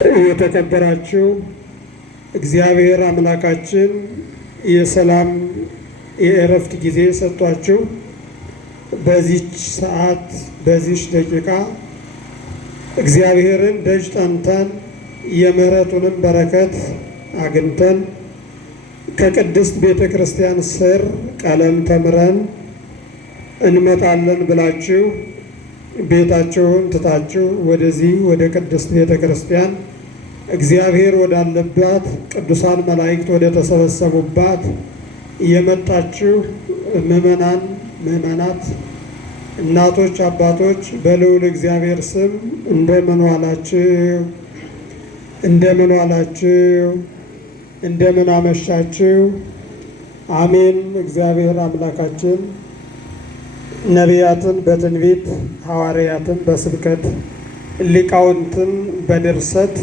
የተከበራችሁ እግዚአብሔር አምላካችን የሰላም የእረፍት ጊዜ ሰጥቷችሁ በዚች ሰዓት በዚች ደቂቃ እግዚአብሔርን ደጅ ጠንተን የምህረቱንም በረከት አግኝተን ከቅድስት ቤተ ክርስቲያን ስር ቀለም ተምረን እንመጣለን ብላችሁ ቤታችሁን ትታችሁ ወደዚህ ወደ ቅድስት ቤተ ክርስቲያን እግዚአብሔር ወዳለባት ቅዱሳን መላእክት ወደ ተሰበሰቡባት የመጣችሁ ምእመናን፣ ምእመናት፣ እናቶች፣ አባቶች በልዑል እግዚአብሔር ስም እንደምን ዋላችሁ? እንደምን ዋላችሁ? እንደምን አመሻችሁ? አሜን። እግዚአብሔር አምላካችን ነቢያትን በትንቢት ሐዋርያትን በስብከት ሊቃውንትን በድርሰት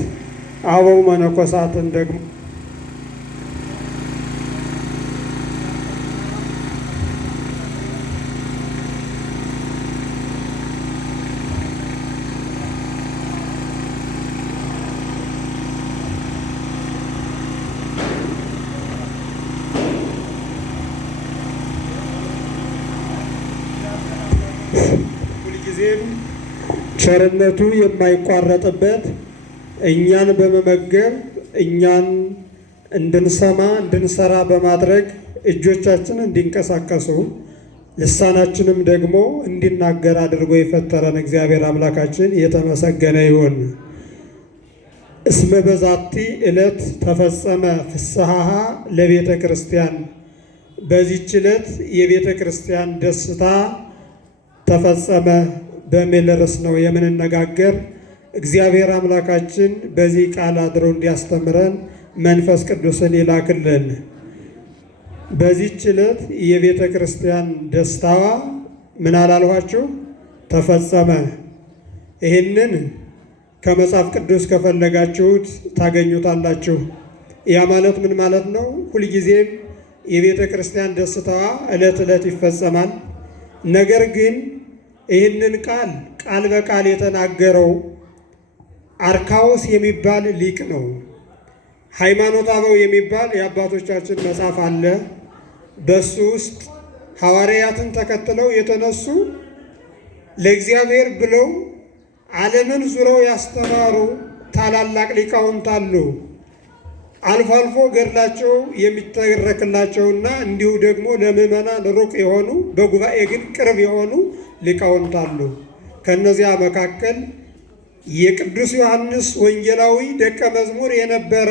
አበው መነኮሳትን ደግሞ ሁልጊዜም ቸርነቱ የማይቋረጥበት እኛን በመመገብ እኛን እንድንሰማ እንድንሰራ በማድረግ እጆቻችን እንዲንቀሳቀሱ ልሳናችንም ደግሞ እንዲናገር አድርጎ የፈጠረን እግዚአብሔር አምላካችን የተመሰገነ ይሁን። እስመ በዛቲ ዕለት ተፈጸመ ፍስሐሃ ለቤተ ክርስቲያን። በዚህች ዕለት የቤተ ክርስቲያን ደስታ ተፈጸመ በሚል ርዕስ ነው የምንነጋገር። እግዚአብሔር አምላካችን በዚህ ቃል አድሮ እንዲያስተምረን መንፈስ ቅዱስን ይላክልን። በዚህች ዕለት የቤተ ክርስቲያን ደስታዋ ምን አላልኋችሁ? ተፈጸመ። ይህንን ከመጽሐፍ ቅዱስ ከፈለጋችሁት ታገኙታላችሁ። ያ ማለት ምን ማለት ነው? ሁልጊዜም የቤተ ክርስቲያን ደስታዋ ዕለት ዕለት ይፈጸማል። ነገር ግን ይህንን ቃል በቃል የተናገረው አርካዎስ የሚባል ሊቅ ነው። ሃይማኖተ አበው የሚባል የአባቶቻችን መጽሐፍ አለ። በሱ ውስጥ ሐዋርያትን ተከትለው የተነሱ ለእግዚአብሔር ብለው ዓለምን ዙረው ያስተማሩ ታላላቅ ሊቃውንት አሉ። አልፎ አልፎ ገድላቸው የሚተረክላቸውና እንዲሁ ደግሞ ለምዕመናን ሩቅ የሆኑ በጉባኤ ግን ቅርብ የሆኑ ሊቃውንት አሉ። ከእነዚያ መካከል የቅዱስ ዮሐንስ ወንጌላዊ ደቀ መዝሙር የነበረ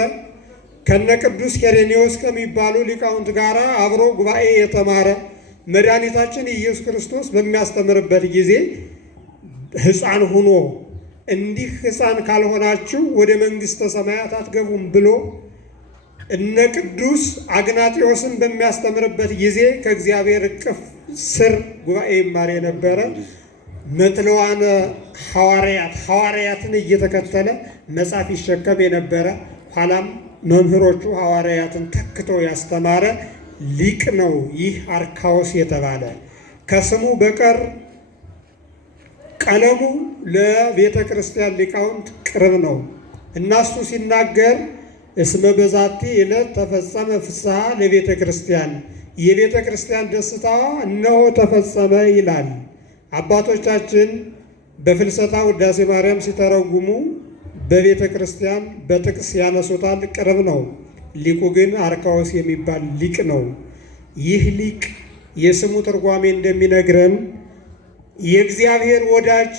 ከነ ቅዱስ ሄሬኔዎስ ከሚባሉ ሊቃውንት ጋር አብሮ ጉባኤ የተማረ መድኃኒታችን ኢየሱስ ክርስቶስ በሚያስተምርበት ጊዜ ሕፃን ሁኖ እንዲህ ሕፃን ካልሆናችሁ ወደ መንግሥተ ሰማያት አትገቡም ብሎ እነ ቅዱስ አግናጢዎስን በሚያስተምርበት ጊዜ ከእግዚአብሔር እቅፍ ስር ጉባኤ ይማር የነበረ መትለዋነ ሐዋርያትን እየተከተለ መጽሐፍ ይሸከም የነበረ ኋላም መምህሮቹ ሐዋርያትን ተክቶ ያስተማረ ሊቅ ነው። ይህ አርካዎስ የተባለ ከስሙ በቀር ቀለሙ ለቤተ ክርስቲያን ሊቃውንት ቅርብ ነው እና እሱ ሲናገር እስመ በዛቲ ዕለት ተፈጸመ ፍስሐ ለቤተ ክርስቲያን፣ የቤተ ክርስቲያን ደስታዋ እነሆ ተፈጸመ ይላል። አባቶቻችን በፍልሰታ ውዳሴ ማርያም ሲተረጉሙ በቤተ ክርስቲያን በጥቅስ ያነሱታል፣ ቅርብ ነው። ሊቁ ግን አርካዎስ የሚባል ሊቅ ነው። ይህ ሊቅ የስሙ ትርጓሜ እንደሚነግረን የእግዚአብሔር ወዳጅ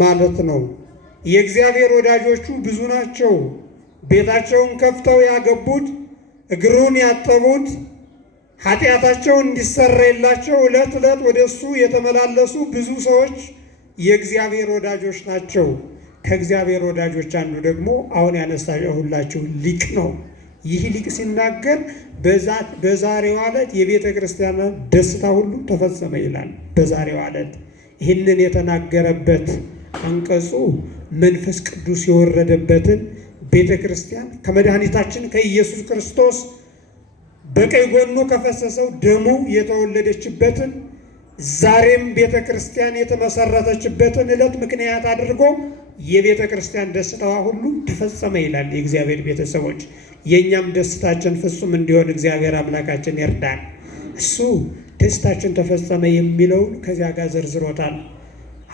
ማለት ነው። የእግዚአብሔር ወዳጆቹ ብዙ ናቸው። ቤታቸውን ከፍተው ያገቡት፣ እግሩን ያጠቡት፣ ኃጢአታቸው እንዲሰረይላቸው ዕለት ዕለት ወደ እሱ የተመላለሱ ብዙ ሰዎች የእግዚአብሔር ወዳጆች ናቸው። ከእግዚአብሔር ወዳጆች አንዱ ደግሞ አሁን ያነሳሁላችሁ ሊቅ ነው። ይህ ሊቅ ሲናገር በዛሬዋ ዕለት የቤተ ክርስቲያን ደስታ ሁሉ ተፈጸመ ይላል። በዛሬዋ ዕለት ይህንን የተናገረበት አንቀጹ መንፈስ ቅዱስ የወረደበትን ቤተ ክርስቲያን ከመድኃኒታችን ከኢየሱስ ክርስቶስ በቀኝ ጎኑ ከፈሰሰው ደሙ የተወለደችበትን ዛሬም ቤተ ክርስቲያን የተመሰረተችበትን ዕለት ምክንያት አድርጎ የቤተ ክርስቲያን ደስታዋ ሁሉ ተፈጸመ ይላል። የእግዚአብሔር ቤተሰቦች የእኛም ደስታችን ፍጹም እንዲሆን እግዚአብሔር አምላካችን ይርዳል። እሱ ደስታችን ተፈጸመ የሚለውን ከዚያ ጋር ዘርዝሮታል።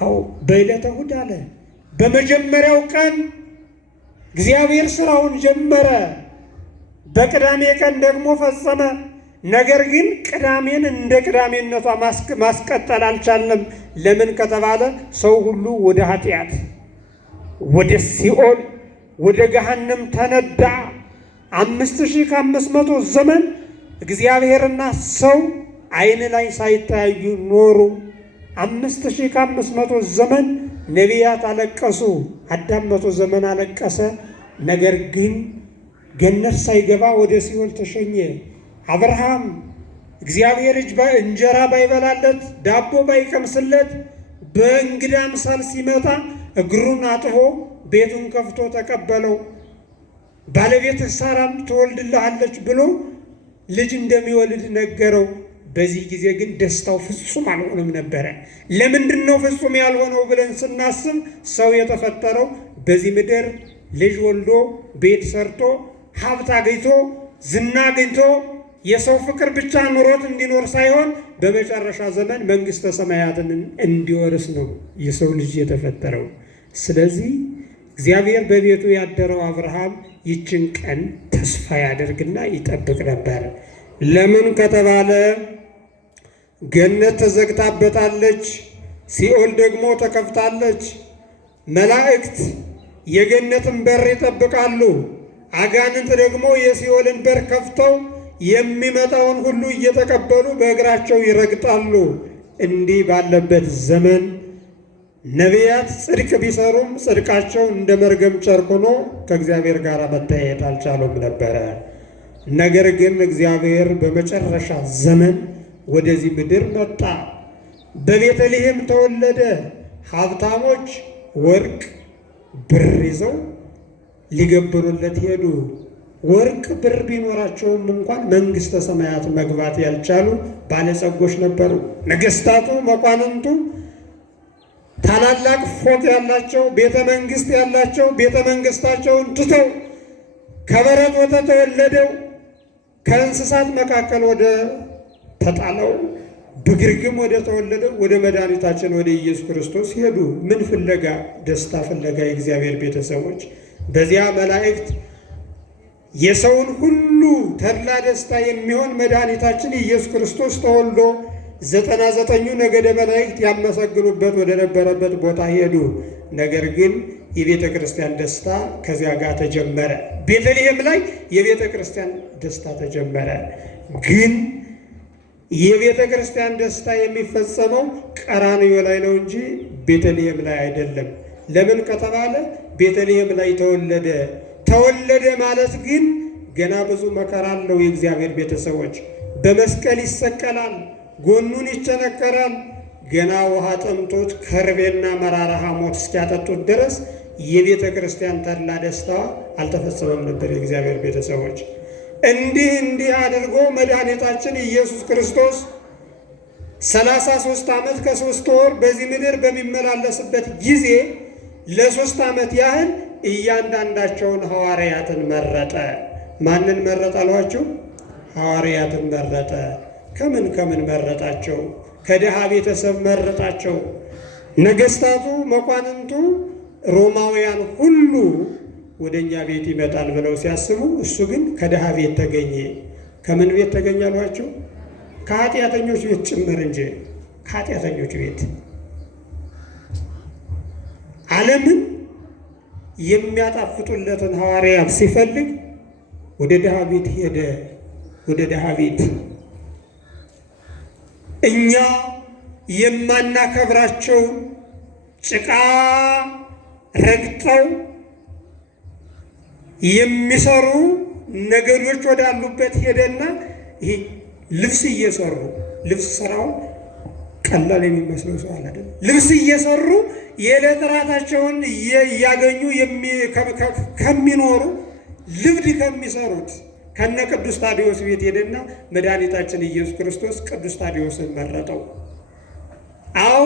አዎ በዕለተ እሑድ አለ። በመጀመሪያው ቀን እግዚአብሔር ስራውን ጀመረ፣ በቅዳሜ ቀን ደግሞ ፈጸመ። ነገር ግን ቅዳሜን እንደ ቅዳሜነቷ ማስቀጠል አልቻለም። ለምን ከተባለ ሰው ሁሉ ወደ ኃጢአት፣ ወደ ሲኦል፣ ወደ ገሃነም ተነዳ። 5500 ዘመን እግዚአብሔርና ሰው ዓይን ላይ ሳይተያዩ ኖሩ። 5500 ዘመን ነቢያት አለቀሱ። አዳም 100 ዘመን አለቀሰ። ነገር ግን ገነት ሳይገባ ወደ ሲኦል ተሸኘ። አብርሃም እግዚአብሔር እንጀራ ባይበላለት ዳቦ ባይቀምስለት በእንግዳ ምሳል ሲመጣ እግሩን አጥቦ ቤቱን ከፍቶ ተቀበለው። ባለቤትህ ሳራም ትወልድልሃለች ብሎ ልጅ እንደሚወልድ ነገረው። በዚህ ጊዜ ግን ደስታው ፍጹም አልሆነም ነበረ። ለምንድን ነው ፍጹም ያልሆነው ብለን ስናስብ ሰው የተፈጠረው በዚህ ምድር ልጅ ወልዶ ቤት ሰርቶ ሀብት አግኝቶ ዝና አግኝቶ የሰው ፍቅር ብቻ ኑሮት እንዲኖር ሳይሆን በመጨረሻ ዘመን መንግሥተ ሰማያትን እንዲወርስ ነው የሰው ልጅ የተፈጠረው። ስለዚህ እግዚአብሔር በቤቱ ያደረው አብርሃም ይችን ቀን ተስፋ ያደርግና ይጠብቅ ነበር። ለምን ከተባለ ገነት ተዘግታበታለች፣ ሲኦል ደግሞ ተከፍታለች። መላእክት የገነትን በር ይጠብቃሉ፣ አጋንንት ደግሞ የሲኦልን በር ከፍተው የሚመጣውን ሁሉ እየተቀበሉ በእግራቸው ይረግጣሉ። እንዲህ ባለበት ዘመን ነቢያት ጽድቅ ቢሰሩም ጽድቃቸው እንደ መርገም ጨርቅ ሆኖ ከእግዚአብሔር ጋር መታየት አልቻሉም ነበረ። ነገር ግን እግዚአብሔር በመጨረሻ ዘመን ወደዚህ ምድር መጣ፣ በቤተልሔም ተወለደ። ሀብታሞች ወርቅ ብር ይዘው ሊገብሩለት ሄዱ። ወርቅ ብር ቢኖራቸውም እንኳን መንግሥተ ሰማያት መግባት ያልቻሉ ባለጸጎች ነበሩ። ነገሥታቱ፣ መኳንንቱ ታላላቅ ፎቅ ያላቸው፣ ቤተ መንግሥት ያላቸው ቤተ መንግሥታቸውን ትተው ከበረት ወደ ተወለደው ከእንስሳት መካከል ወደ ተጣለው በግርግም ወደ ተወለደው ወደ መድኃኒታችን ወደ ኢየሱስ ክርስቶስ ሄዱ። ምን ፍለጋ? ደስታ ፍለጋ። የእግዚአብሔር ቤተሰቦች በዚያ መላእክት የሰውን ሁሉ ተድላ ደስታ የሚሆን መድኃኒታችን ኢየሱስ ክርስቶስ ተወልዶ 99ኙ ነገደ መላእክት ያመሰግኑበት ወደ ነበረበት ቦታ ሄዱ። ነገር ግን የቤተ ክርስቲያን ደስታ ከዚያ ጋር ተጀመረ። ቤተልሔም ላይ የቤተ ክርስቲያን ደስታ ተጀመረ። ግን የቤተ ክርስቲያን ደስታ የሚፈጸመው ቀራንዮ ላይ ነው እንጂ ቤተልሔም ላይ አይደለም። ለምን ከተባለ ቤተልሔም ላይ ተወለደ። ተወለደ ማለት ግን ገና ብዙ መከራ አለው። የእግዚአብሔር ቤተሰቦች በመስቀል ይሰቀላል፣ ጎኑን ይቸነከራል። ገና ውሃ ጠምቶት ከርቤና መራራ ሐሞት እስኪያጠጡት ድረስ የቤተ ክርስቲያን ተድላ ደስታዋ አልተፈጸመም ነበር። የእግዚአብሔር ቤተሰቦች እንዲህ አድርጎ መድኃኒታችን ኢየሱስ ክርስቶስ 33 ዓመት ከ3 ወር በዚህ ምድር በሚመላለስበት ጊዜ ለ3 ዓመት ያህል እያንዳንዳቸውን ሐዋርያትን መረጠ። ማንን መረጠ አሏችሁ? ሐዋርያትን መረጠ። ከምን መረጣቸው? ከድሃ ቤተሰብ መረጣቸው። ነገሥታቱ፣ መኳንንቱ፣ ሮማውያን ሁሉ ወደ እኛ ቤት ይመጣል ብለው ሲያስቡ እሱ ግን ከድሃ ቤት ተገኘ። ከምን ቤት ተገኘ አሏቸው? ከኃጢአተኞች ቤት ጭምር እንጂ ከኃጢአተኞች ቤት። ዓለምን የሚያጣፍጡለትን ሐዋርያት ሲፈልግ ወደ ድሃ ቤት ሄደ። ወደ ድሃ ቤት እኛ የማናከብራቸው ጭቃ ረግጠው የሚሰሩ ነገዶች ወዳሉበት ሄደና ይሄ ልብስ እየሰሩ ልብስ ስራው ቀላል የሚመስለው ሰው አለ አይደል? ልብስ እየሰሩ የዕለት ራታቸውን እያገኙ ከሚኖሩ ልብድ ከሚሰሩት ከነ ቅዱስ ታዲዮስ ቤት ሄደና መድኃኒታችን ኢየሱስ ክርስቶስ ቅዱስ ታዲዮስን መረጠው። አዎ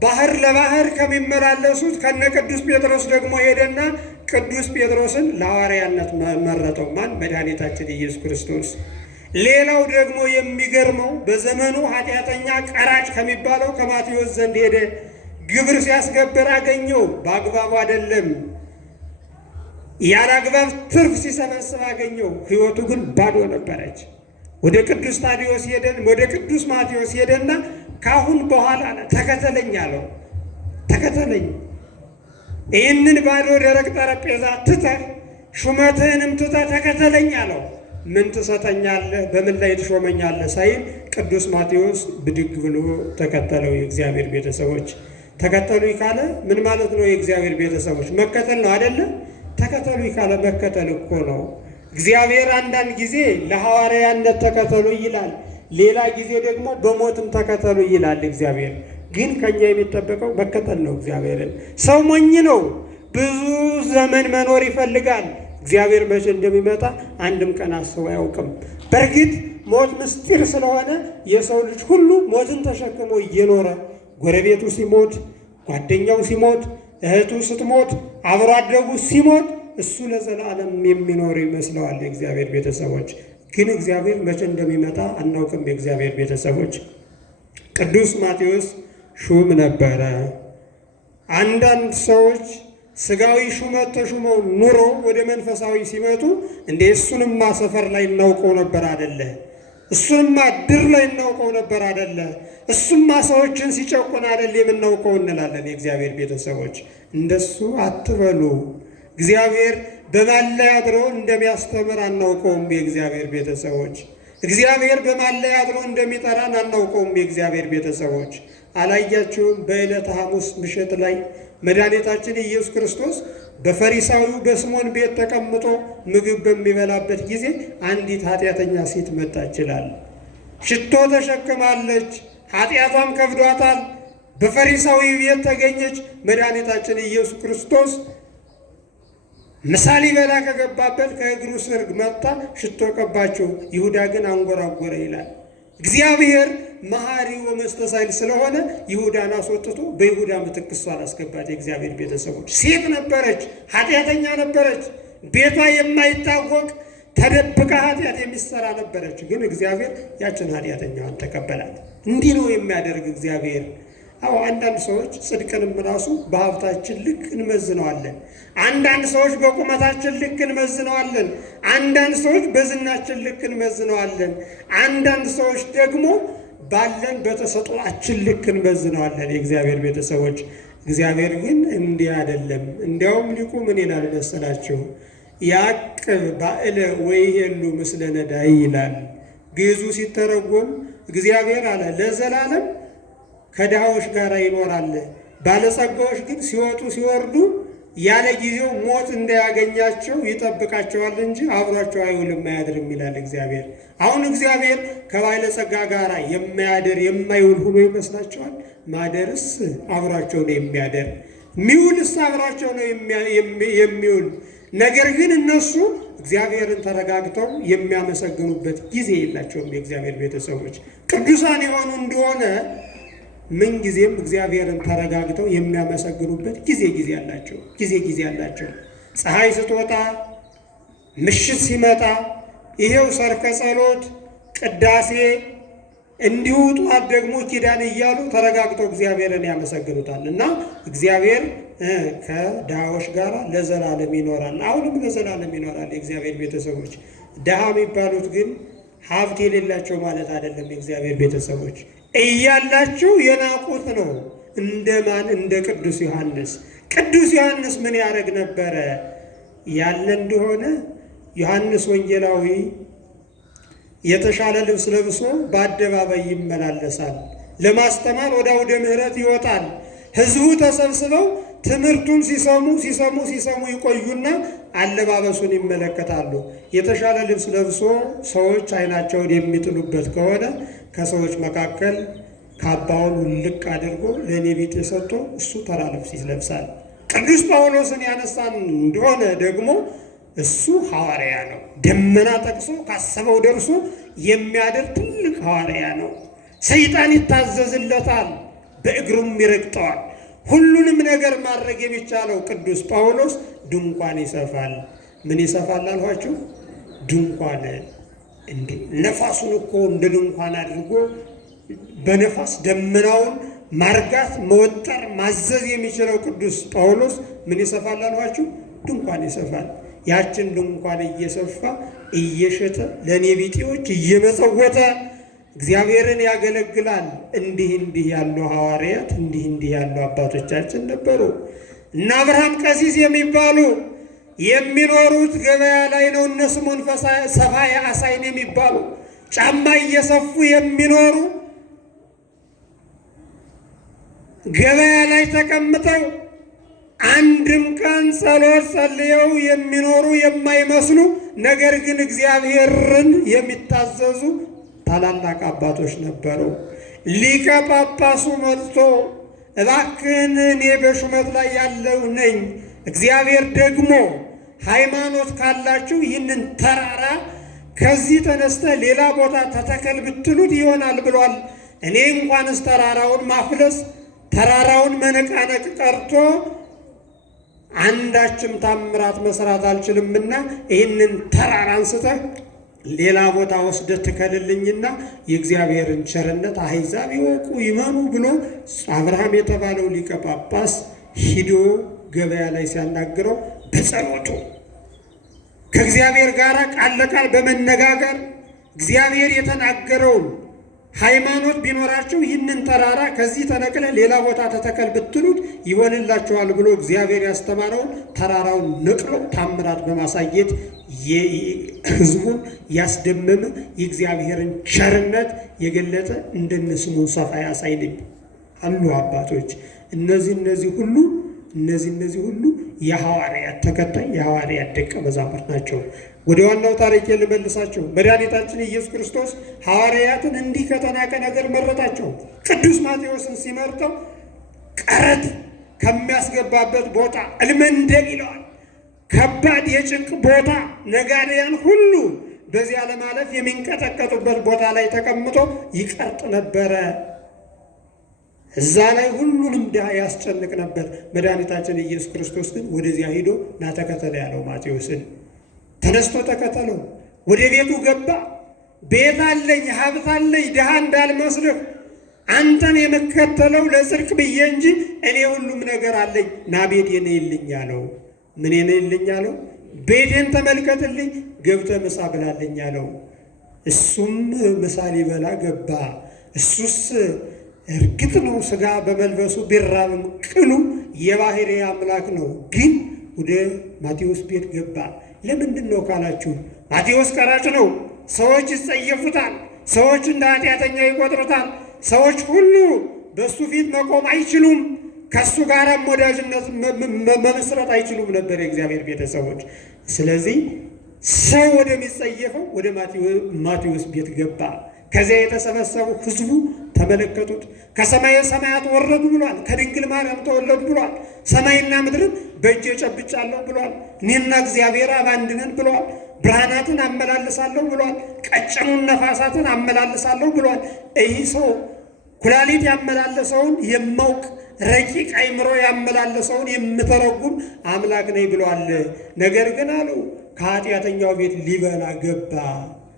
ባህር ለባህር ከሚመላለሱት ከነ ቅዱስ ጴጥሮስ ደግሞ ሄደና ቅዱስ ጴጥሮስን ለሐዋርያነት መረጠው። ማን? መድኃኒታችን ኢየሱስ ክርስቶስ። ሌላው ደግሞ የሚገርመው በዘመኑ ኃጢአተኛ ቀራጭ ከሚባለው ከማቴዎስ ዘንድ ሄደ። ግብር ሲያስገብር አገኘው፣ በአግባቡ አይደለም። ያለ አግባብ ትርፍ ሲሰበስብ አገኘው። ሕይወቱ ግን ባዶ ነበረች። ወደ ቅዱስ ታዲዮስ ሄደን ወደ ቅዱስ ማቴዎስ ሄደና ካሁን በኋላ ተከተለኝ አለው። ተከተለኝ፣ ይህንን ባዶ ደረቅ ጠረጴዛ ትተህ ሹመትህንም ትተህ ተከተለኝ አለው። ምን ትሰጠኛለህ? በምን ላይ ትሾመኛለህ? ሳይል ቅዱስ ማቴዎስ ብድግ ብሎ ተከተለው። የእግዚአብሔር ቤተሰቦች ተከተሉ ካለ ምን ማለት ነው? የእግዚአብሔር ቤተሰቦች መከተል ነው አይደለ? ተከተሉ ካለ መከተል እኮ ነው። እግዚአብሔር አንዳንድ ጊዜ ለሐዋርያነት ተከተሉ ይላል፣ ሌላ ጊዜ ደግሞ በሞትም ተከተሉ ይላል። እግዚአብሔር ግን ከኛ የሚጠበቀው መከተል ነው እግዚአብሔርን። ሰው ሞኝ ነው፣ ብዙ ዘመን መኖር ይፈልጋል። እግዚአብሔር መቼ እንደሚመጣ አንድም ቀን አስቦ አያውቅም። በእርግጥ ሞት ምስጢር ስለሆነ የሰው ልጅ ሁሉ ሞትን ተሸክሞ እየኖረ ጎረቤቱ ሲሞት፣ ጓደኛው ሲሞት፣ እህቱ ስትሞት፣ አብሮ አደጉ ሲሞት እሱ ለዘላለም የሚኖር ይመስለዋል። የእግዚአብሔር ቤተሰቦች ግን እግዚአብሔር መቼ እንደሚመጣ አናውቅም። የእግዚአብሔር ቤተሰቦች ቅዱስ ማቴዎስ ሹም ነበረ። አንዳንድ ሰዎች ስጋዊ ሹመት ተሹመው ኑሮ ወደ መንፈሳዊ ሲመጡ እንደ እሱንማ ሰፈር ላይ እናውቀው ነበር አደለ? እሱንማ ድር ላይ እናውቀው ነበር አደለ? እሱማ ሰዎችን ሲጨቁን አደለ የምናውቀው እንላለን። የእግዚአብሔር ቤተሰቦች እንደሱ አትበሉ። እግዚአብሔር በማን ላይ አድሮ እንደሚያስተምር አናውቀውም። የእግዚአብሔር ቤተሰቦች እግዚአብሔር በማን ላይ አድሮ እንደሚጠራን አናውቀውም። የእግዚአብሔር ቤተሰቦች አላያችሁም? በዕለተ ሐሙስ ምሽት ላይ መድኃኒታችን ኢየሱስ ክርስቶስ በፈሪሳዊው በስምዖን ቤት ተቀምጦ ምግብ በሚበላበት ጊዜ አንዲት ኃጢአተኛ ሴት መጣች ይላል። ሽቶ ተሸክማለች፣ ኃጢአቷም ከብዷታል። በፈሪሳዊ ቤት ተገኘች። መድኃኒታችን ኢየሱስ ክርስቶስ ምሳ ሊበላ ከገባበት ከእግሩ ስር መጥታ ሽቶ ቀባቸው። ይሁዳ ግን አንጎራጎረ ይላል። እግዚአብሔር መሐሪ ወመስተሳይል ስለሆነ ይሁዳን አስወጥቶ በይሁዳ ምትክ እሷን አስገባት። የእግዚአብሔር ቤተሰቦች ሴት ነበረች፣ ኃጢአተኛ ነበረች፣ ቤቷ የማይታወቅ ተደብቃ ኃጢአት የሚሰራ ነበረች። ግን እግዚአብሔር ያችን ኃጢአተኛዋን ተቀበላት። እንዲህ ነው የሚያደርግ እግዚአብሔር። አዎ አንዳንድ ሰዎች ጽድቅንም ራሱ በሀብታችን ልክ እንመዝነዋለን። አንዳንድ ሰዎች በቁመታችን ልክ እንመዝነዋለን። አንዳንድ ሰዎች በዝናችን ልክ እንመዝነዋለን። አንዳንድ ሰዎች ደግሞ ባለን በተሰጥኦአችን ልክ እንመዝነዋለን። የእግዚአብሔር ቤተሰቦች እግዚአብሔር ግን እንዲህ አይደለም። እንዲያውም ሊቁ ምን ይላል መሰላችሁ? ያዕቅብ ባዕለ ወይሄሉ ምስለ ነዳይ ይላል። ግዕዙ ሲተረጎም እግዚአብሔር አለ ለዘላለም ከድሃዎች ጋር ይኖራል። ባለጸጋዎች ግን ሲወጡ ሲወርዱ ያለ ጊዜው ሞት እንዳያገኛቸው ይጠብቃቸዋል እንጂ አብሯቸው አይውልም አያድርም ይላል እግዚአብሔር። አሁን እግዚአብሔር ከባለጸጋ ጋር የማያድር የማይውል ሆኖ ይመስላቸዋል? ማደርስ አብሯቸው ነው የሚያደር፣ የሚውልስ አብሯቸው ነው የሚውል። ነገር ግን እነሱ እግዚአብሔርን ተረጋግተው የሚያመሰግኑበት ጊዜ የላቸውም። የእግዚአብሔር ቤተሰቦች ቅዱሳን የሆኑ እንደሆነ ምን ጊዜም እግዚአብሔርን ተረጋግተው የሚያመሰግኑበት ጊዜ አላቸው። ፀሐይ ስትወጣ ምሽት ሲመጣ ይሄው ሠርከ ጸሎት ቅዳሴ እንዲሁ ጧት ደግሞ ኪዳን እያሉ ተረጋግተው እግዚአብሔርን ያመሰግኑታል። እና እግዚአብሔር ከድሃዎች ጋር ለዘላለም ይኖራል። አሁንም ለዘላለም ይኖራል። የእግዚአብሔር ቤተሰቦች ድሃ የሚባሉት ግን ሀብት የሌላቸው ማለት አይደለም። የእግዚአብሔር ቤተሰቦች እያላቸው የናቁት ነው። እንደማን? እንደ ቅዱስ ዮሐንስ። ቅዱስ ዮሐንስ ምን ያደርግ ነበረ ያለ እንደሆነ ዮሐንስ ወንጌላዊ የተሻለ ልብስ ለብሶ በአደባባይ ይመላለሳል። ለማስተማር ወደ አውደ ምሕረት ይወጣል። ሕዝቡ ተሰብስበው ትምህርቱን ሲሰሙ ይቆዩና አለባበሱን ይመለከታሉ። የተሻለ ልብስ ለብሶ ሰዎች ዓይናቸውን የሚጥሉበት ከሆነ ከሰዎች መካከል ካባውን ውልቅ አድርጎ ለእኔ ቤት የሰጥቶ እሱ ተራ ልብስ ይለብሳል። ቅዱስ ጳውሎስን ያነሳን እንደሆነ ደግሞ እሱ ሐዋርያ ነው። ደመና ጠቅሶ ካሰበው ደርሶ የሚያደር ትልቅ ሐዋርያ ነው። ሰይጣን ይታዘዝለታል። በእግሩም ይረግጠዋል። ሁሉንም ነገር ማድረግ የሚቻለው ቅዱስ ጳውሎስ ድንኳን ይሰፋል። ምን ይሰፋል አልኋችሁ? ድንኳን። እንዴ ነፋሱን እኮ እንደ ድንኳን አድርጎ በነፋስ ደመናውን ማርጋት፣ መወጠር፣ ማዘዝ የሚችለው ቅዱስ ጳውሎስ ምን ይሰፋል አልኋችሁ? ድንኳን ይሰፋል። ያችን ድንኳን እየሰፋ እየሸጠ ለኔ ቢጤዎች እየመጸወተ እግዚአብሔርን ያገለግላል። እንዲህ ያሉ ሐዋርያት እንዲህ ያሉ አባቶቻችን ነበሩ። እና አብርሃም ቀሲስ የሚባሉ የሚኖሩት ገበያ ላይ ነው። እነ ስምዖን ሰፋየ አሳይን የሚባሉ ጫማ እየሰፉ የሚኖሩ ገበያ ላይ ተቀምጠው አንድም ቀን ጸሎት ጸልየው የሚኖሩ የማይመስሉ ነገር ግን እግዚአብሔርን የሚታዘዙ ታላላቅ አባቶች ነበሩ። ሊቀ ጳጳሱ መጥቶ እባክህን እኔ በሹመት ላይ ያለው ነኝ፣ እግዚአብሔር ደግሞ ሃይማኖት ካላችሁ ይህንን ተራራ ከዚህ ተነስተ ሌላ ቦታ ተተከል ብትሉት ይሆናል ብሏል። እኔ እንኳንስ ተራራውን ማፍለስ ተራራውን መነቃነቅ ቀርቶ አንዳችም ታምራት መስራት አልችልምና ይህንን ተራራ አንስተህ ሌላ ቦታ ወስደህ ትከልልኝና የእግዚአብሔርን ቸርነት አሕዛብ ይወቁ ይመኑ ብሎ አብርሃም የተባለው ሊቀ ጳጳስ ሂዶ ገበያ ላይ ሲያናግረው በጸሎቱ ከእግዚአብሔር ጋር ቃል ለቃል በመነጋገር እግዚአብሔር የተናገረውን ሃይማኖት ቢኖራቸው ይህንን ተራራ ከዚህ ተነቅለ ሌላ ቦታ ተተከል ብትሉት ይሆንላቸዋል ብሎ እግዚአብሔር ያስተማረውን ተራራውን ነቅሎ ታምራት በማሳየት ሕዝቡን ያስደመመ የእግዚአብሔርን ቸርነት የገለጠ እንደነ ስምዖን ሰፋየ አሳይን አሉ አባቶች። እነዚህ ሁሉ የሐዋርያት ተከታይ የሐዋርያት ደቀ መዛሙርት ናቸው። ወደ ዋናው ታሪክ ልመልሳቸው። መድኃኒታችን ኢየሱስ ክርስቶስ ሐዋርያትን እንዲህ ከተናቀ ነገር መረጣቸው። ቅዱስ ማቴዎስን ሲመርጠው ቀረጥ ከሚያስገባበት ቦታ እልመንደብ ይለዋል። ከባድ የጭንቅ ቦታ፣ ነጋዴያን ሁሉ በዚያ ለማለፍ የሚንቀጠቀጡበት ቦታ ላይ ተቀምጦ ይቀርጥ ነበረ። እዛ ላይ ሁሉንም ድሃ ያስጨንቅ ነበር። መድኃኒታችን ኢየሱስ ክርስቶስ ግን ወደዚያ ሂዶ ና ተከተለ ያለው ማቴዎስን ተነስቶ ተከተለው። ወደ ቤቱ ገባ። ቤት አለኝ ሀብት አለኝ ድሃ እንዳልመስልህ፣ አንተን የምከተለው ለጽድቅ ብዬ እንጂ እኔ ሁሉም ነገር አለኝ፣ ና ቤቴን እይልኝ አለው። ምኔን እይልኝ አለው? ቤቴን ተመልከትልኝ፣ ገብተህ ምሳ ብላልኝ አለው። እሱም ምሳ ሊበላ ገባ። እሱስ እርግጥ ነው ሥጋ በመልበሱ ቢራብም ቅሉ የባህሪ አምላክ ነው። ግን ወደ ማቴዎስ ቤት ገባ። ለምንድን ነው ካላችሁ፣ ማቴዎስ ቀራጭ ነው። ሰዎች ይጸየፉታል። ሰዎች እንደ ኃጢአተኛ ይቆጥሩታል። ሰዎች ሁሉ በእሱ ፊት መቆም አይችሉም። ከእሱ ጋርም ወዳጅነት መመስረት አይችሉም ነበር የእግዚአብሔር ቤተሰቦች። ስለዚህ ሰው ወደሚጸየፈው ወደ ማቴዎስ ቤት ገባ። ከዚያ የተሰበሰቡ ሕዝቡ ተመለከቱት። ከሰማየ ሰማያት ወረዱ ብሏል። ከድንግል ማርያም ተወለዱ ብሏል። ሰማይና ምድርን በእጄ ጨብጫለሁ ብሏል። እኔና እግዚአብሔር አብ አንድ ነን ብሏል። ብርሃናትን አመላልሳለሁ ብሏል። ቀጭኑን ነፋሳትን አመላልሳለሁ ብሏል። ይህ ሰው ኩላሊት ያመላለሰውን የማውቅ ረቂቅ አእምሮ ያመላለሰውን የምተረጉም አምላክ ነኝ ብሏል። ነገር ግን አሉ ከኃጢአተኛው ቤት ሊበላ ገባ።